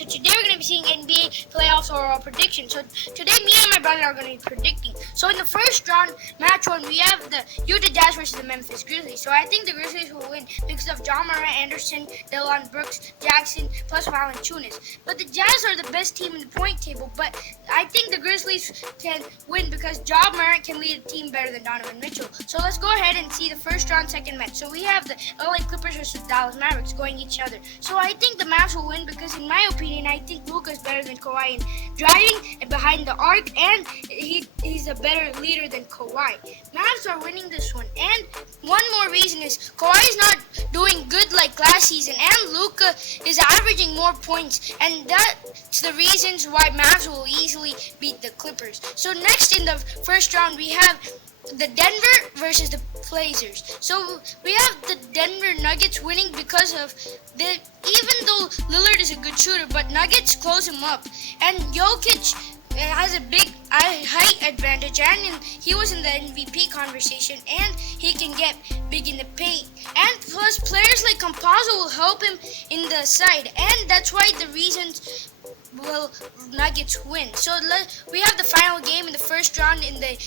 So today we're going to be seeing NBA playoffs or prediction. So today me and my brother are going to be predicting. So in the first round, match 1, we have the Utah Jazz versus the Memphis Grizzlies. So I think the Grizzlies will win because of John Morant, Anderson, Dillon Brooks, Jackson, plus Valanciunas. But the Jazz are the best team in the point table. But I think the Grizzlies can win because John Morant can lead a team better than Donovan Mitchell. So let's go ahead and see the first round second match. So we have the LA Clippers versus Dallas Mavericks going each other. So I think the Mavs will win because in my opinion, I think Luka is better than Kawhi in driving and behind the arc, and he's a better leader than Kawhi. Mavs are winning this one, and one more reason is Kawhi is not doing good like last season, and Luka is averaging more points, and that's the reasons why Mavs will easily beat the Clippers. So next in the first round, we have the Denver versus the Blazers. So we have the Denver Nuggets winning because of even though Lillard is a good shooter, but Nuggets close him up, and Jokic has a big height advantage, and he was in the MVP conversation, and he can get big in the paint, and plus players like Campazzo will help him in the side, and that's why the reasons will Nuggets win. So we have the final game in the first round in the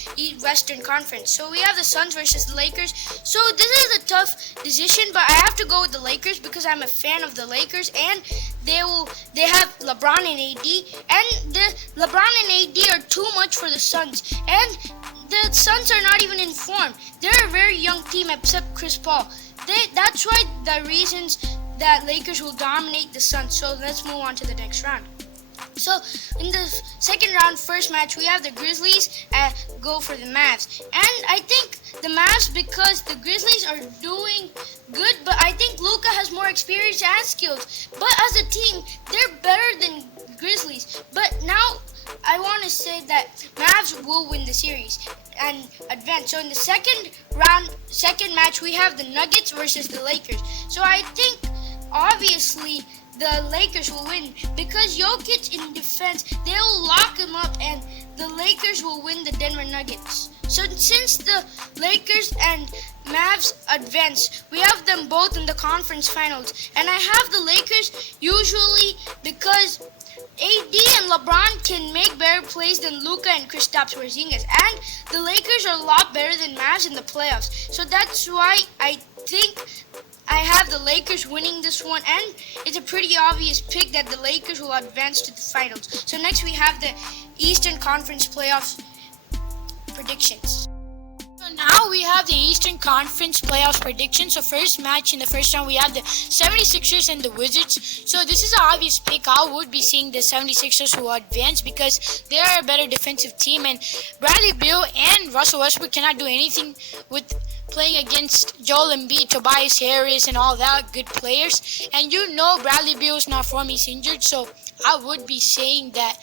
Western Conference. So we have the Suns versus the Lakers. So this is a tough decision, but I have to go with the Lakers because I'm a fan of the Lakers, and they have LeBron and AD, and the LeBron and AD are too much for the Suns, and the Suns are not even in form. They're a very young team except Chris Paul. That's why the reasons that Lakers will dominate the Suns. So let's move on to the next round. So in the second round, first match, we have the Grizzlies go for the Mavs. And I think the Mavs because the Grizzlies are doing good, but I think Luka has more experience and skills. But as a team, they're better than Grizzlies. But now I want to say that Mavs will win the series and advance. So in the second round, second match, we have the Nuggets versus the Lakers. So I think obviously the Lakers will win because Jokic in defense, they'll lock him up, and the Lakers will win the Denver Nuggets. So since the Lakers and Mavs advance, we have them both in the conference finals, and I have the Lakers usually because AD and LeBron can make better plays than Luka and Kristaps Porzingis, and the Lakers are a lot better than Mavs in the playoffs. So that's why I think I have the Lakers winning this one, and it's a pretty obvious pick that the Lakers will advance to the finals. So next we have the Eastern Conference playoffs predictions. So now we have the Eastern Conference playoffs predictions. So first match in the first round, we have the 76ers and the Wizards. So this is an obvious pick. I would be seeing the 76ers who advance because they are a better defensive team, and Bradley Beal and Russell Westbrook cannot do anything with playing against Joel Embiid, Tobias Harris, and all that good players. And you know Bradley Beal is not form, he's injured. So I would be saying that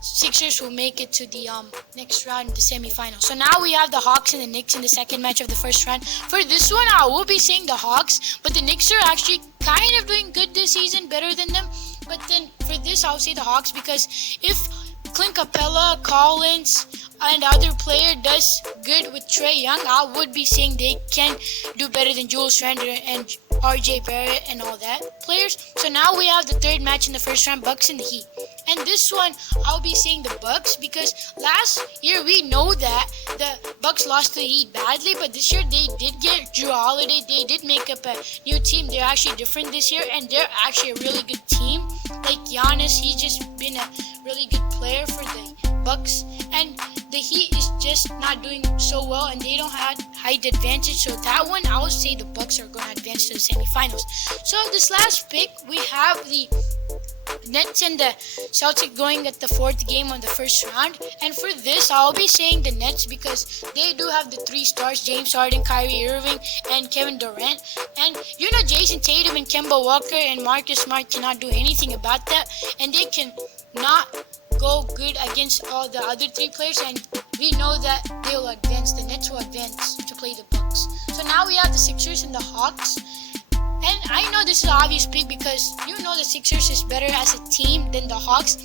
Sixers will make it to the next round, the semifinals. So now we have the Hawks and the Knicks in the second match of the first round. For this one, I will be saying the Hawks, but the Knicks are actually kind of doing good this season, better than them. But then for this, I'll say the Hawks because if Clint Capella, Collins, and other player does good with Trae Young, I would be saying they can do better than Julius Randle and RJ Barrett and all that players. So now we have the third match in the first round, Bucks and the Heat. And this one, I'll be saying the Bucks because last year we know that the Bucks lost to the Heat badly, but this year they did get Drew Holiday. They did make up a new team. They're actually different this year, and they're actually a really good team. Like Giannis, he's just been a really good player for the Bucks, and the Heat is just not doing so well, and they don't have height advantage. So that one, I would say the Bucks are going to advance to the semifinals. So this last pick, we have the Nets and the Celtics going at the fourth game on the first round. And for this, I'll be saying the Nets because they do have the three stars, James Harden, Kyrie Irving, and Kevin Durant. And you know Jason Tatum and Kemba Walker and Marcus Smart cannot do anything about that. And they can not go good against all the other three players, and we know that they will advance. The Nets will advance to play the Bucks. So now we have the Sixers and the Hawks. And I know this is an obvious pick because you know the Sixers is better as a team than the Hawks.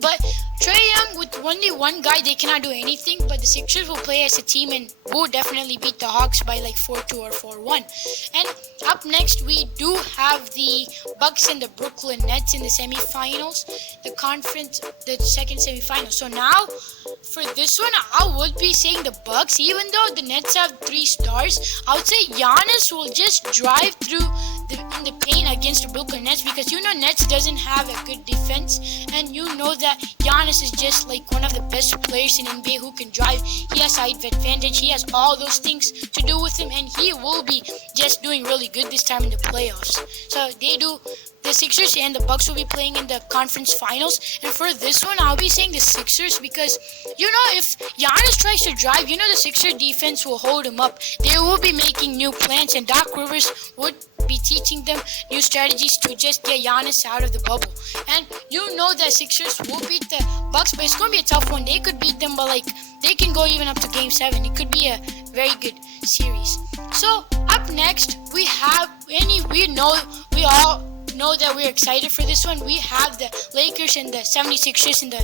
But Trae Young, with only one guy, they cannot do anything, but the Sixers will play as a team and will definitely beat the Hawks by like 4-2 or 4-1. And up next, we do have the Bucks and the Brooklyn Nets in the semifinals, the second semifinal. So now, for this one, I would be saying the Bucks, even though the Nets have 3 stars. I would say Giannis will just drive through in the paint against the Brooklyn Nets, because you know Nets doesn't have a good defense, and you know that Giannis is just like one of the best players in NBA who can drive. He has height advantage. He has all those things to do with him, and he will be just doing really good this time in the playoffs. So the Sixers and the Bucks will be playing in the conference finals. And for this one, I'll be saying the Sixers, because you know, if Giannis tries to drive, you know the Sixer defense will hold him up. They will be making new plans, and Doc Rivers would be teaching them new strategies to just get Giannis out of the bubble. And you know that Sixers will beat the Bucks, but it's going to be a tough one. They could beat them, but like they can go even up to Game 7. It could be a very good series. So up next, we all know that we're excited for this one. We have the Lakers and the 76ers in the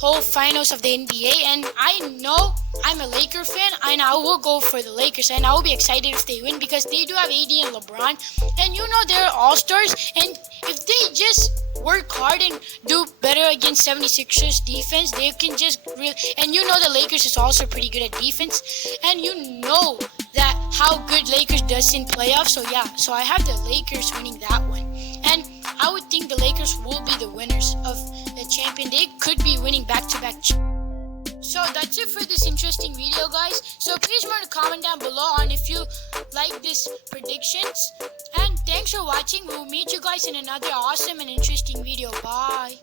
whole finals of the NBA, and I know I'm a Laker fan, and I will go for the Lakers, and I will be excited if they win, because they do have AD and LeBron, and you know they're all-stars, and if they just work hard and do better against 76ers defense, they can just and you know the Lakers is also pretty good at defense, and you know that how good Lakers does in playoffs. So I have the Lakers winning that one, and I would think the Lakers will be the winners of the champion. They could be winning back-to-back. So that's it for this interesting video, guys. So please remember to comment down below on if you like this predictions. And thanks for watching. We'll meet you guys in another awesome and interesting video. Bye.